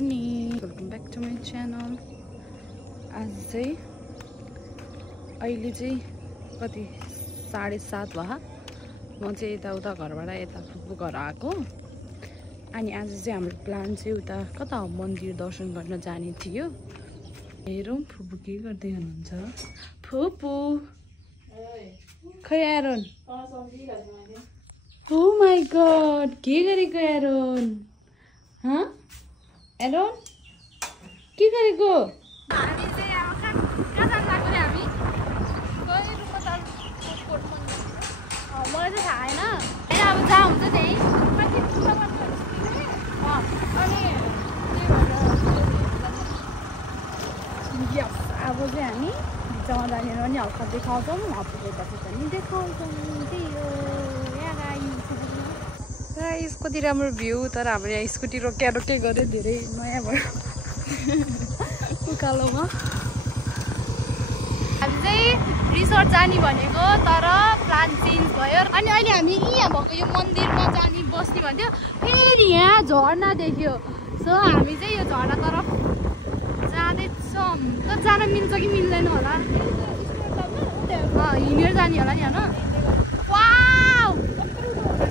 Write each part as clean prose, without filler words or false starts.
morning, welcome back to my channel. आज चाहिँ अहिले चाहिँ कति 7:30 भयो. म चाहिँ यता घरबाट यता फुपू घर आएको. अनि आज चाहिँ हाम्रो प्लान चाहिँ उता कता मन्दिर दर्शन गर्न जाने थियो. हेरौँ फुपू के गर्दै हुनुहुन्छ. फुपू खै एरोन. ओ माय गॉड के गरेको एरोन. हाँ एरोन के गरेको. हामी चाहिँ अब कहाँ जानु लाग्यो हामी गए रुपताल कोट मन्दिर. मलाई चाहिँ थाहा हैन. हैन अब जहाँ हुन्छ त्यही माथि पूजा गर्नु अनि यस अब चाहिँ हामी भित्तामा जानेर पनि हल्का देखाउँछौँ. हप्तापछि पनि देखाउँछौँ. त्यही हो यहाँ गाइस कति राम्रो भ्यू. तर हाम्रो यहाँ स्कुटी रोक्या गऱ्यो. धेरै नयाँ भयो उकालोमा. हामी चाहिँ रिसोर्ट जाने भनेको तर प्लान चेन्ज भयो. अनि अहिले हामी यहाँ भएको यो मन्दिरमा जाने बस्ने भन्थ्यो. फेरि यहाँ झर्ना देख्यो. सो हामी चाहिँ यो झर्ना तरफ जाँदैछौँ. तर जान मिल्छ कि मिल्दैन होला. हिँडेर जाने होला नि होइन. वाउ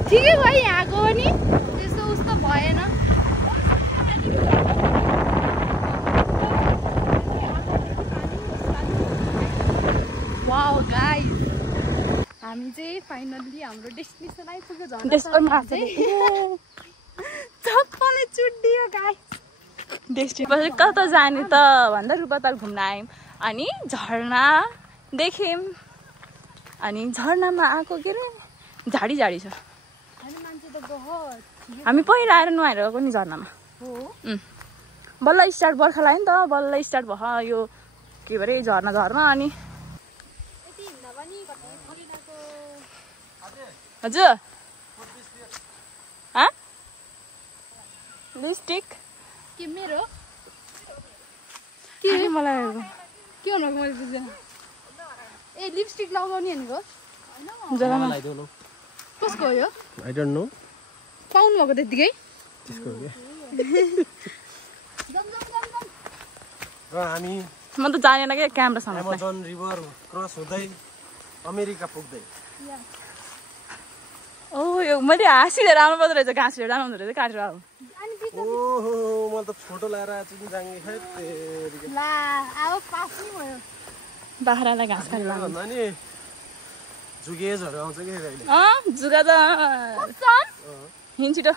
ठिकै भयो यहाँको पनि. त्यस्तो उस्तो भएन. वाउ गाइस हामी चाहिँ फाइनल्ली हाम्रो डेस्टिनेसन आइपुग्यो. झन् चप्पलले चुडियो गाइस. डेस्टिनेसन कता जाने त भन्दा रुपताल घुम्न आयौँ. अनि झरना देख्यौँ. अनि झरनामा आएको के अरे झाडी छ. हामी पहिला आएर नुहाएर गएको नि झरनामा. बल्ल स्टार्ट बर्खा लाग्यो नि त. बल्ल स्टार्ट भयो यो के भरे झर्ना. अनि हजुर लिपस्टिक के मेरो के मलाई के भनेको मैले बुझ्दैन. ए लिपस्टिक लगाउने भनेको कसको हो यो. I don't know. पाउनु भएको त्यतिकै त्यसको के. र हामी म त जानेन के क्यामेरा समात्न. अमेजन रिभर क्रस हुँदै अमेरिका पुग्दै. ओ यो मैले हाँसिएर आउनु पर्दो रहेछ. घाँसिएर आउनु रहेछ काटेर आऊ. ओहो म त फोटो लाएर आछु नि जाङ्गे खै तेरी. ला अब पास नि भयो. बाख्रालाई घाँस खान लाग्यो नि. जुगेजहरु आउँछ के अहिले. जुगा त हिँड छिटो.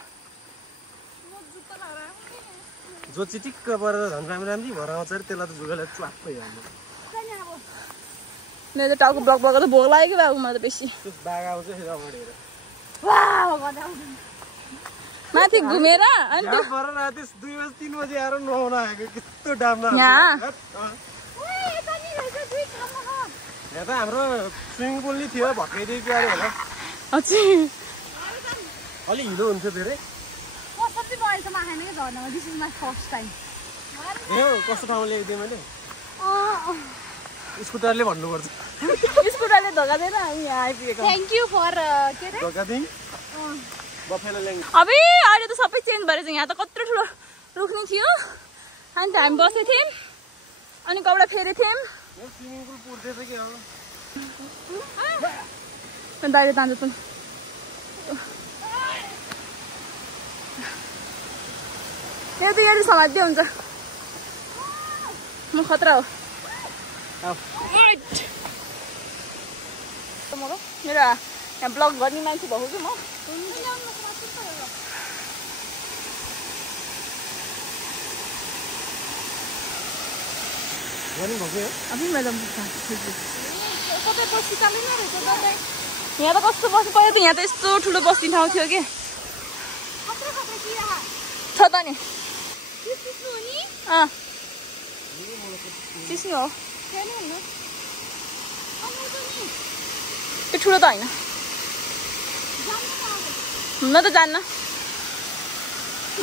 जो चिटिक्क परेर झन् राम्री भएर आउँछ अरे त्यसलाई त जुगाले च्वाप्पै हाल्नु. मेरो त टाउको ब्लक भएको त भोक लाग्यो बाबु. मलाई त बेसी त्यो बाघ आउँछ फेरि अगाडि हेर. माथि घुमेर अनि त्यो पर राति 2 बजे 3 बजे आएर नुहाउन आएको. कस्तो डाम्ना. यहाँ त हाम्रो स्विमिङ पुल नि थियो. भक्काइदियो कि अरे होला. अलि हिलो हुन्छ धेरै. कस्तो ठाउँमा ल्याइदिएँ मैले. स्कुटरले भन्नुपर्छ. स्कुटरले धोका दिएन. हामी यहाँ आइपुगेको. थ्याङ्क यू फर के रे धोका दिङ बफेलो ल्याङ. अबे अहिले त सबै चेन्ज भएर चाहिँ यहाँ त कत्रो ठुलो रुख्ने थियो. अनि त हामी बसेको थियौँ. अनि कपडा फेरि थियौँ. स्विमिङ पुल पुर्दै छ के हो. बाहिर तान्छ त. यो त यहाँनिर समात्दै हुन्छ. म खतरा हो. मेरो यहाँ ब्लग गर्ने मान्छे भएको कि म. यहाँ त कस्तो बस्नु पर्यो त. यहाँ त यस्तो ठुलो बस्ने ठाउँ थियो कि. छ त नि. चिस्नु हो. त्यो ठुलो त होइन. म त जान्न.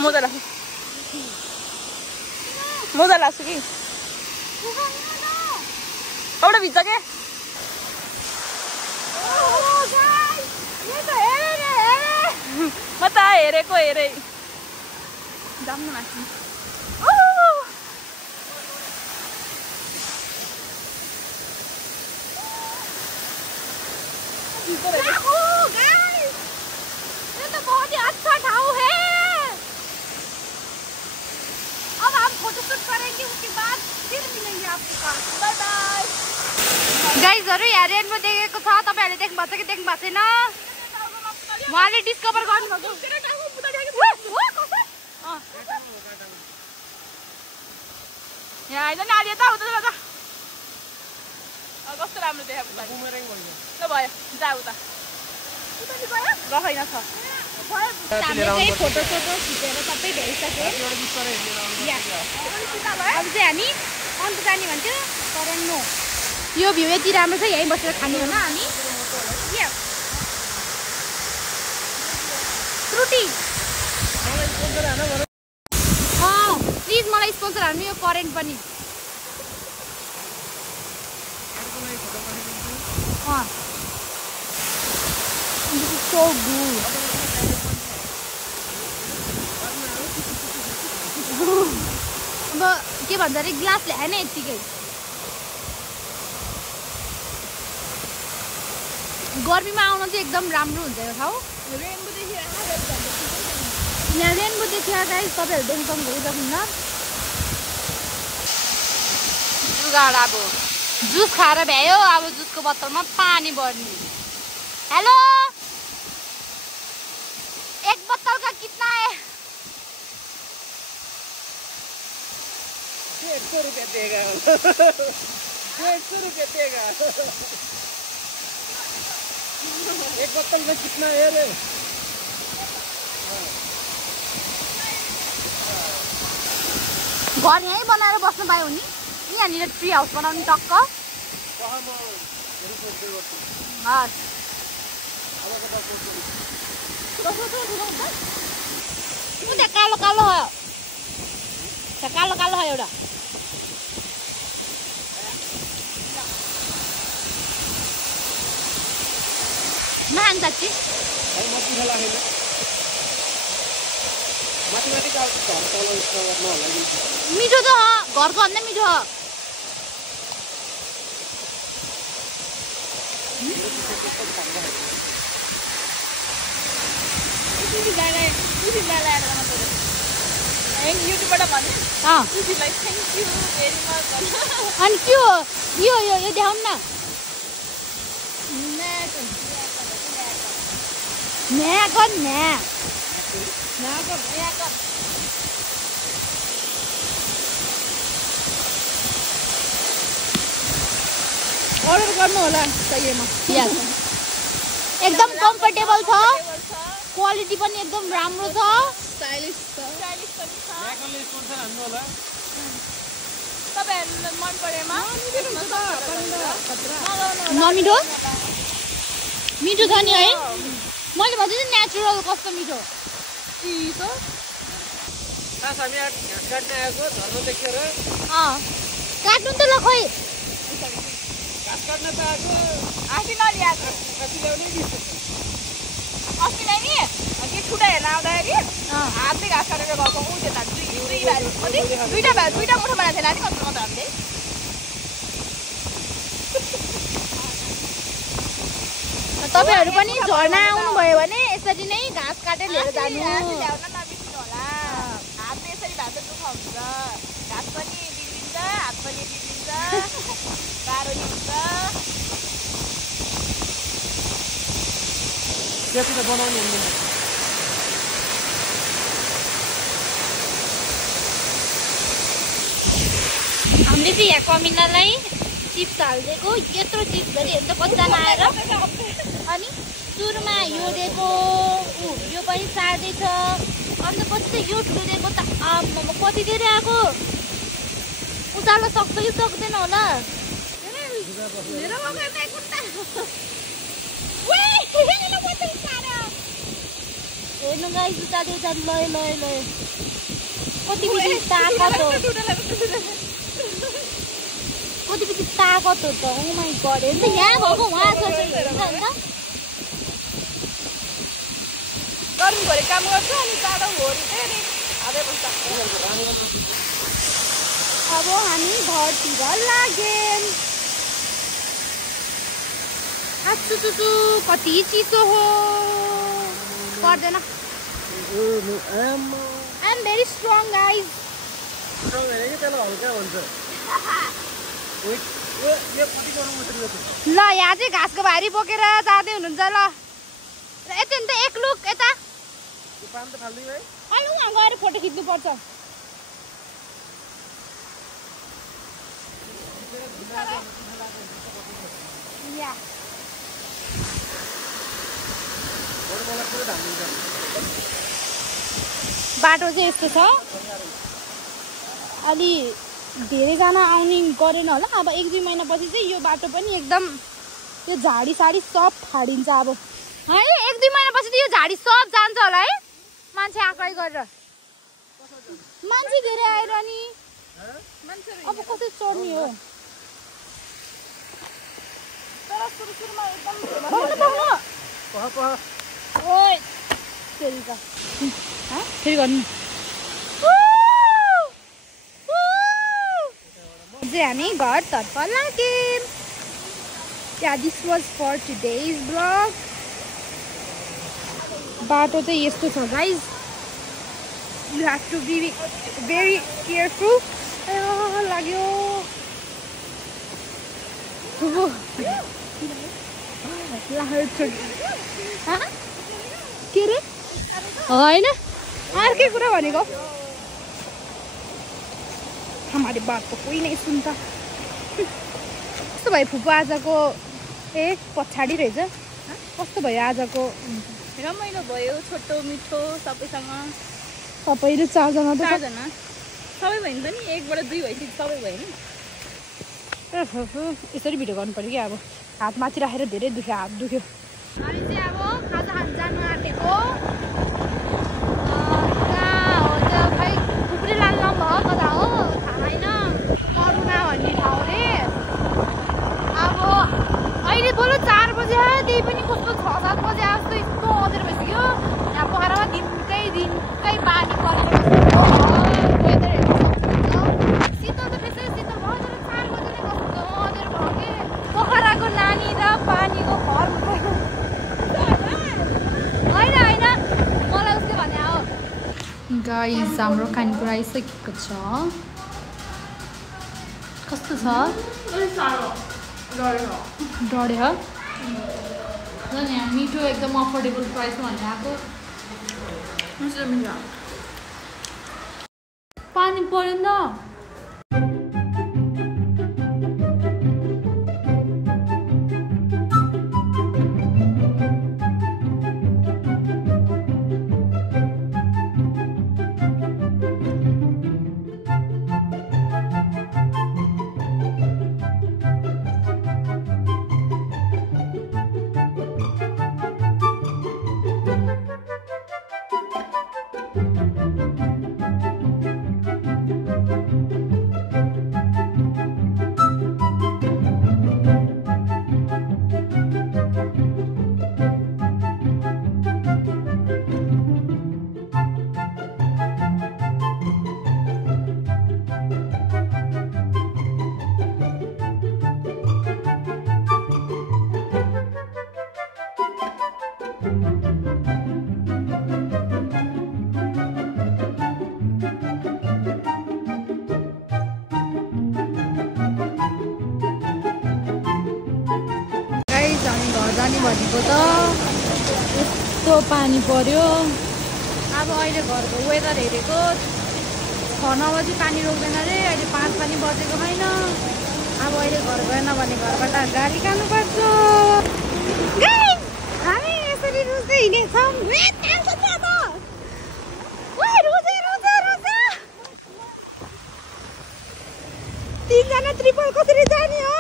मोजा लाग्छु कि. कपडा भिज्छ के. म त हेरेको हेरे. जाम न माथि. ये तो बहुत ही अच्छा ठाव है। अब हम फोटोशूट करेंगे, उसके बाद फिर मिलेंगे आपके पास। Bye bye. गाइजहरु यहाँ रेनबो देखेको छ, तपाईहरुले देख्नु भएको छ कि देख्नु भएको छैन? उहाँले डिस्कभर गर्नुभएको। यहाँ आइज नि अलि यता उता जा। कस्तो राम्रो देखाएको छ। ल भयो जा उता। उता नि गयो? गएन छ। हामीले चाहिँ फोटो खिचेर सबै भ्याइसक्यो। अब चाहिँ हामी अन्त जाने भन्थ्यो तर नो। यो भ्यू यति राम्रो छ, यहीँ बसेर खाने हो न हामी। फ्रुटी प्लिज मलाई स्पोन्सर हाल्नु यो करेन्ट पनि। So good. अब के भन्छ अरे ग्लास ल्याएन यतिकै। गर्मीमा आउन चाहिँ एकदम राम्रो हुन्छ यो ठाउँ। यहाँ रेनबो देखिया गाइस, तपाईहरु देख्न सक्नुहुन्छ। जुगाड अब जुस खाएर भ्यायो, अब जुसको बोतलमा पानी भर्ने। हेलो, एक बोतल का कितना है? 150 रुपया देगा। 150 रुपया देगा। एक बोतल में कितना है रे? घर यहीँ बनाएर बस्नु पायो नि। यहाँनिर ट्री हाउस बनाउने टक्क। कालो कालो हो, कालो कालो हो एउटा। नखान साँच्ची मिठो त घरको भन्दा मिठो। अनि के हो यो यो यो देखाउनु न। अर्डर गर्नु होला सहीमा। एकदम कम्फर्टेबल छ, क्वालिटी पनि एकदम राम्रो छ, स्टाइलिश छ। तपाईहरुलाई मन परेमा नमिठो मिठो छ नि है। मैले भन्छु नि नेचुरल कस्तो मिठो। काट्नु त ल खोइ अस्ति नै नि त्यो ठुटा हेर्न आउँदाखेरि हातले घाँस काटेर गएको। ऊ त्यता दुईटा मुठो बनाएको थिएन नि कस्तो कस्तो हामीले। तपाईहरु पनि झर्ना आउनु भयो भने यसरी नै घाँस काटेर लिएर जानु। ल्याउन नबिर्सिनु होला। हातले यसरी भात दुःख हुन्छ, घाँस पनि बिग्रिन्छ, हात पनि बिग्रिन्छ, गाह्रो नि हुन्छ। त्यति त बनाउनु हुँदैन। हामीले चाहिँ यहाँ कमिनालाई चिप्स हालिदिएको। यत्रो चिप्स गरी हेर्नु त कतिजना आएर। अनि सुरुमा यो दिएको, यो पनि सार्दैछ, अन्त पछि चाहिँ यो ठुलो दिएको त आम्मामा कति धेरै आएको। उचाल्न सक्छ कि सक्दैन होला। हेर्नु गाइस उचाल्दै उचाल्दै लय लय लय कति बिजी ताकत हो, कति बिजी ताकत हो त। ओ माई गॉड, हेर्नु त यहाँ भएको उहाँ छ नि त। गर्मीभरि काम गर्छ अनि जाडो होरी चाहिँ नि आधै बस्छ। अब हामी घरतिर लाग्यौँ। आसुसुसु कति चिसो हो पर्दैन I am very strong guys ल यहाँ चाहिँ घाँसको भारी बोकेर जाँदै हुनुहुन्छ ल यता नि त एक लुक यता अहिले उहाँ गएर फोटो खिच्नु पर्छ बाटो चाहिँ यस्तो छ अलि धेरैजना आउने गरेन होला अब 1-2 महिनापछि चाहिँ यो बाटो पनि एकदम यो झाडी साडी सब फाडिन्छ अब है 1-2 महिनापछि त यो झाडी सब जान्छ होला है मान्छे आँक्राइ गरेर मान्छे धेरै आएर नि अब कसरी चढ्ने हो तर सुरुमा एकदम ओइ फेरि गर्नु चाहिँ हामी घरतर्फ लाग्यौँ this was for today's blog बाटो चाहिँ यस्तो छ guys you have to be very careful लाग्यो के रे होइन अर्कै कुरा भनेको हमारे बात त कोही नै सुन्ता कस्तो भयो फुपू आजको पछाडि रहेछ कस्तो भयो आजको रमाइलो भयो छोटो मिठो सबैसँग सबैले 4 जना सबै भयो नि त नि 1 बाट 2 भएपछि सबै भयो नि यसरी भिडियो गर्नु पर्यो कि अब हात माथि राखेर धेरै दुख्यो हात दुख्यो हामी चाहिँ अब खाजा खान जानु आँटेको कहाँ हो त्यो खै थुप्रै लानु भयो कता हो थाहा छैन करुणा भन्ने ठाउँ रे अब अहिले बरु 4 बजे आयो त्यही पनि कस्तो 6-7 बजे आयो जस्तो यस्तो अँधेर भइसक्यो यहाँ पोखरामा दिनकै पानी परेर वेदर शीतल त त्यसै शीतल भयो तर 4 बजे नै कस्तो अँधेर भयो कि पोखराको नानी र पानीको घर होइन मलाई उसले भने हो गाइस हाम्रो खानेकुरा आइसकेको छ कस्तो छ डढे हो झन् यहाँ मिठो एकदम अफोर्डेबल प्राइसमा भनेर आएको पानी परेन भनेको त यस्तो पानी पर्यो अब अहिले घरको वेदर हेरेको 6-9 बजी पानी रोक्दैन रे अहिले 5 पनि बजेको छैन अब अहिले घर गएन भने घरबाट गाडी काट्नुपर्छ हामी यसरी रुँदै हिँडेछौँ 3 जना ट्रिपल कसरी जाने हो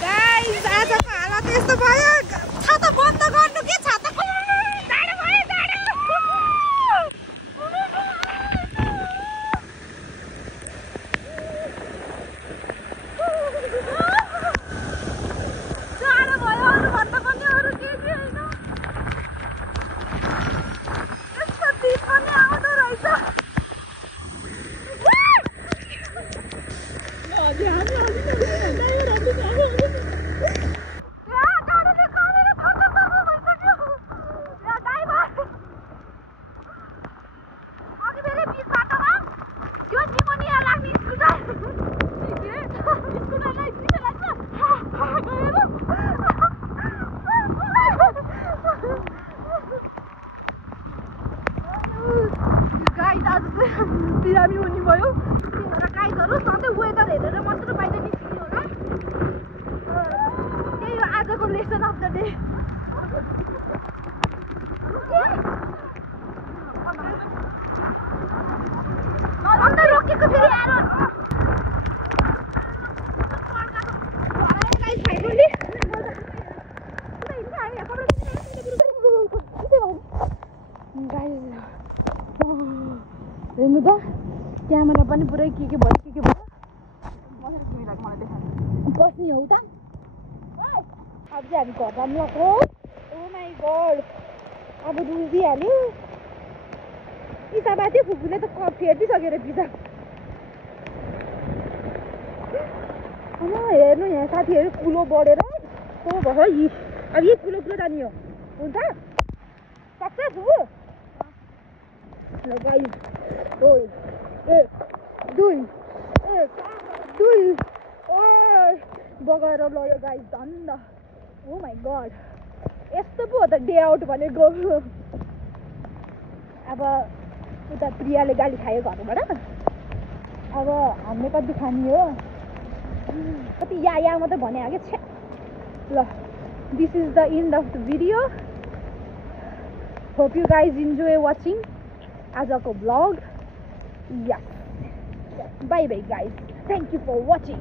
गाइस आजको हालत यस्तो भयो छाता बन्द गर्नु के छाता जाडो भयो जाडो भयो अरू भन्दा पनि अरू केही होइन यस्तो दिन पनि आउँदो रहेछ दामी हुने भयो त्यही भएर गाइजहरू सधैँ वेदर हेरेर मात्र बाहिर निस्किनु होला त्यही हो आजको लेसन अफ द डे अन्त रोकेको फेरि आएर हेर्नु त क्यामेरा पनि पुरै के भयो भयो बस्ने हो त अब चाहिँ हामी घर जानु लाग्यो ओ माई गड अब डुबिहाल्यो पिसा बाथ्यो फुपूले त फेरिदिइसकेर पिसा हेर्नु यहाँ साथीहरू कुलो बढेर हो भयो यी अब यही कुलो जाने हो हुन्छ सक्छ फुपू ल गाइस ओ एक दुई बगाएर लयो गाइस धन्न ओ माई गड यस्तो पो हो त डे आउट भनेको अब उता प्रियाले गाली खायो घरबाट अब हामीले कति खाने हो कति या मात्रै भने आगे छे ल this is the end of the video hope you guys enjoy watching आजको ब्लग या bye bye guys thank you for watching